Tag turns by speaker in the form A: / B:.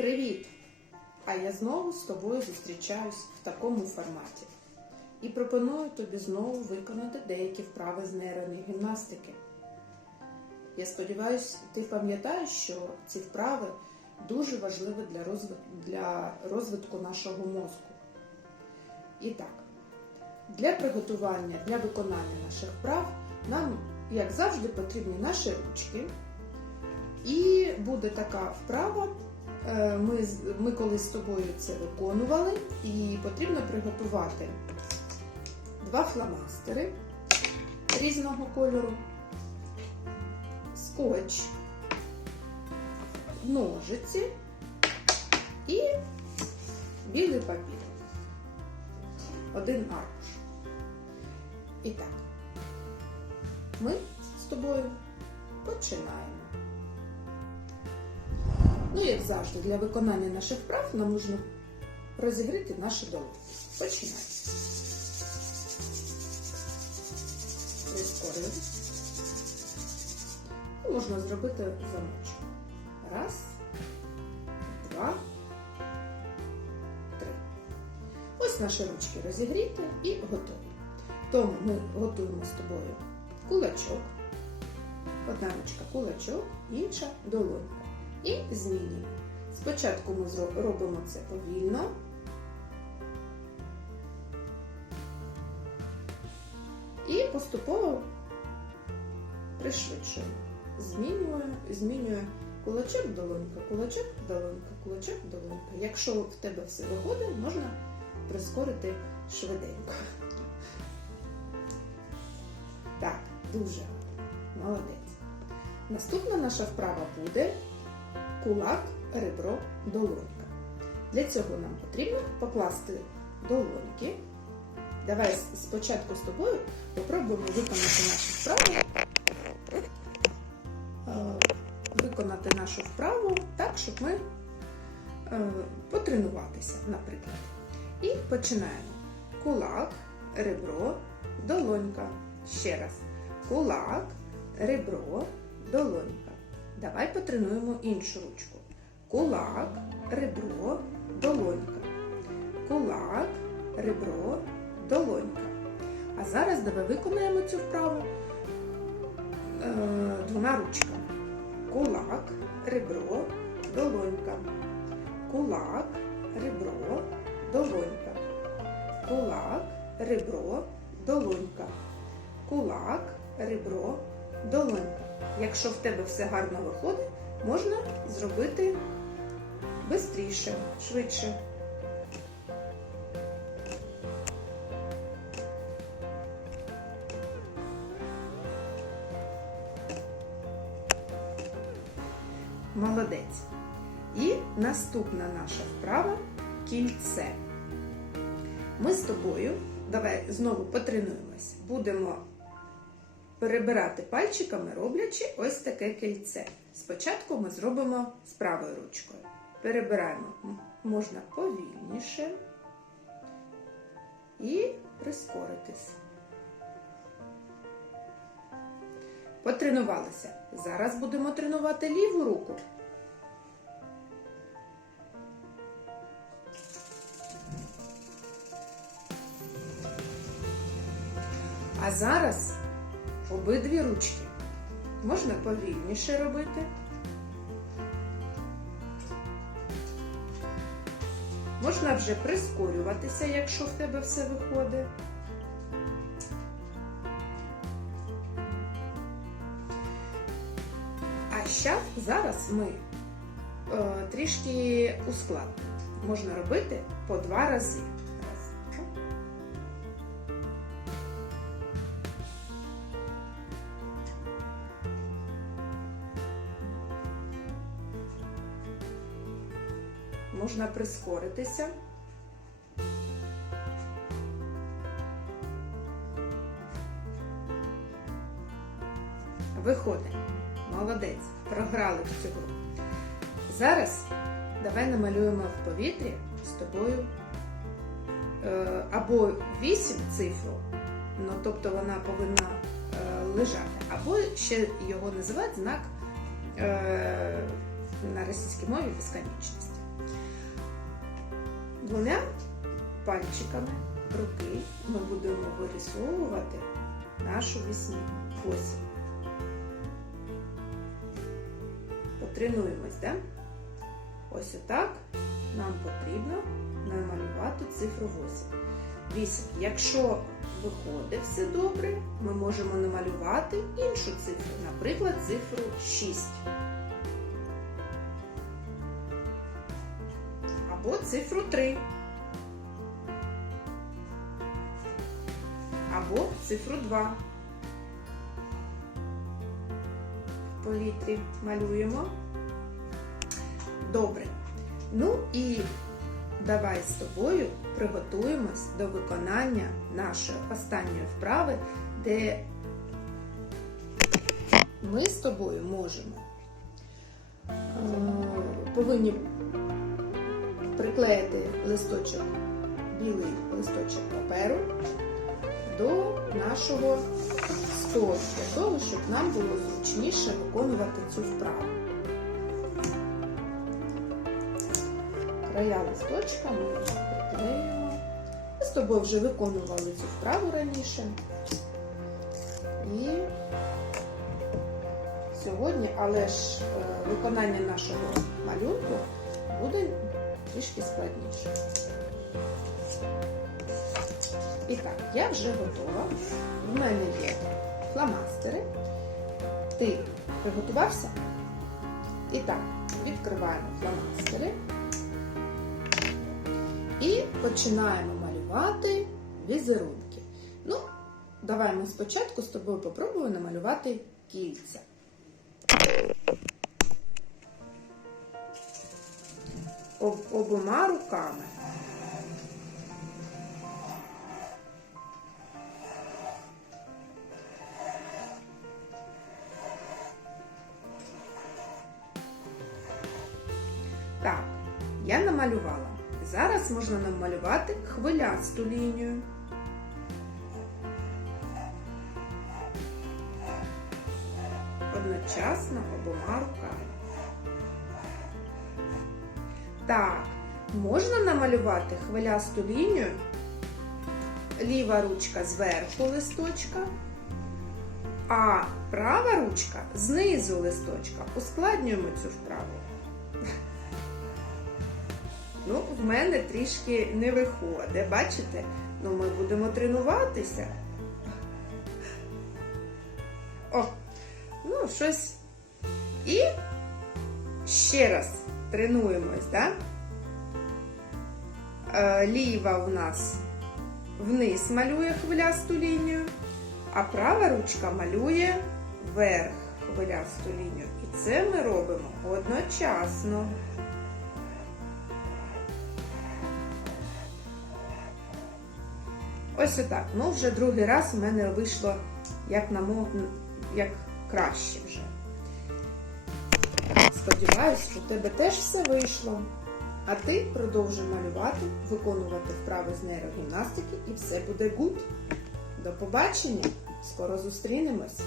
A: Привіт! А я знову з тобою зустрічаюсь в такому форматі і пропоную тобі знову виконати деякі вправи з нейронної гімнастики. Я сподіваюся, ти пам'ятаєш, що ці вправи дуже важливі для розвитку, для розвитку нашого мозку. І так, для приготування, для виконання наших вправ нам, як завжди, потрібні наші ручки. І буде така вправа. Е, Ми, ми колись з тобою це виконували, і потрібно приготувати два фломастери різного кольору, скотч, ножиці і білий папір. Один аркуш. І так, ми з тобою починаємо. Ну, як завжди, для виконання наших вправ нам потрібно розігріти наші долоні. Починаємо. Прискорюємо. Можна зробити замочок. Раз, два, три. Ось наші ручки розігріті і готові. Тому ми готуємо з тобою кулачок. Одна ручка кулачок, інша долонька. І змінюємо. Спочатку ми робимо це повільно. І поступово пришвидшуємо. Змінюємо, змінюємо кулачок, долонька, кулачок, долонька, кулачок, долонька. Якщо в тебе все виходить, можна прискорити швиденько. Так, дуже. Молодець. Наступна наша вправа буде кулак, ребро, долонька. Для цього нам потрібно покласти долоньки. Давай спочатку з тобою попробуємо виконати нашу вправу. Е, Виконати нашу вправу так, щоб ми е, потренуватися, наприклад. І починаємо. Кулак, ребро, долонька. Ще раз. Кулак, ребро, долонька. Давай потренуємо іншу ручку. Кулак, ребро, долонька. Кулак, ребро, долонька. А зараз давай виконаємо цю вправу е, двома ручками. Кулак, ребро, долонька. Кулак, ребро, долонька. Кулак, ребро, долонька. Кулак, ребро, долонька. Якщо в тебе все гарно виходить, можна зробити швидше, швидше. Молодець. І наступна наша вправа кільце. Ми з тобою, давай знову потренуємось, будемо перебирати пальчиками, роблячи ось таке кільце. Спочатку ми зробимо з правою ручкою. Перебираємо можна повільніше і прискоритись. Потренувалися. Зараз будемо тренувати ліву руку. А зараз обидві ручки. Можна повільніше робити. Можна вже прискорюватися, якщо в тебе все виходить. А ще зараз ми е, трішки ускладнимо. Можна робити по два рази. Можна прискоритися. Виходить. Молодець. Програли в цю гру. Зараз давай намалюємо в повітрі з тобою е, або 8 цифру, ну тобто вона повинна е, лежати, або ще його називають знак е, на російській мові безконечності. Двома пальчиками руки ми будемо вирисовувати нашу весні осінь. Потренуємось, да? Ось отак нам потрібно намалювати цифру 8. 8. Якщо виходить все добре, ми можемо намалювати іншу цифру, наприклад, цифру 6. Або цифру 3. Або цифру 2. В повітрі малюємо. Добре. Ну і давай з тобою приготуємось до виконання нашої останньої вправи, де ми з тобою можемо е, повинні приклеїти листочок, білий листочок паперу до нашого столу, для того, щоб нам було зручніше виконувати цю вправу. Края листочка ми приклеюємо. Ми з тобою вже виконували цю вправу раніше. І сьогодні, але ж е, виконання нашого малюнку буде трішки складніше. І так, я вже готова. В мене є фломастери. Ти приготувався? І так, відкриваємо фломастери. І починаємо малювати візерунки. Ну, давай ми спочатку з тобою попробуємо намалювати кільця. Об, обома руками. Так, я намалювала. Зараз можна намалювати хвилясту лінію. Одночасно обома руками. Так, можна намалювати хвилясту лінію. Ліва ручка зверху листочка, а права ручка знизу листочка. Ускладнюємо цю вправу. Ну, в мене трішки не виходить. Бачите? Ну, ми будемо тренуватися. О, ну, щось. І ще раз тренуємось, так? Е, ліва у нас вниз малює хвилясту лінію, а права ручка малює вверх хвилясту лінію. І це ми робимо одночасно. Ось отак. Ну, вже другий раз у мене вийшло як на мо... як краще вже. Сподіваюсь, що в тебе теж все вийшло. А ти продовжуй малювати, виконувати вправи з нейрогімнастики і все буде гуд. До побачення! Скоро зустрінемось!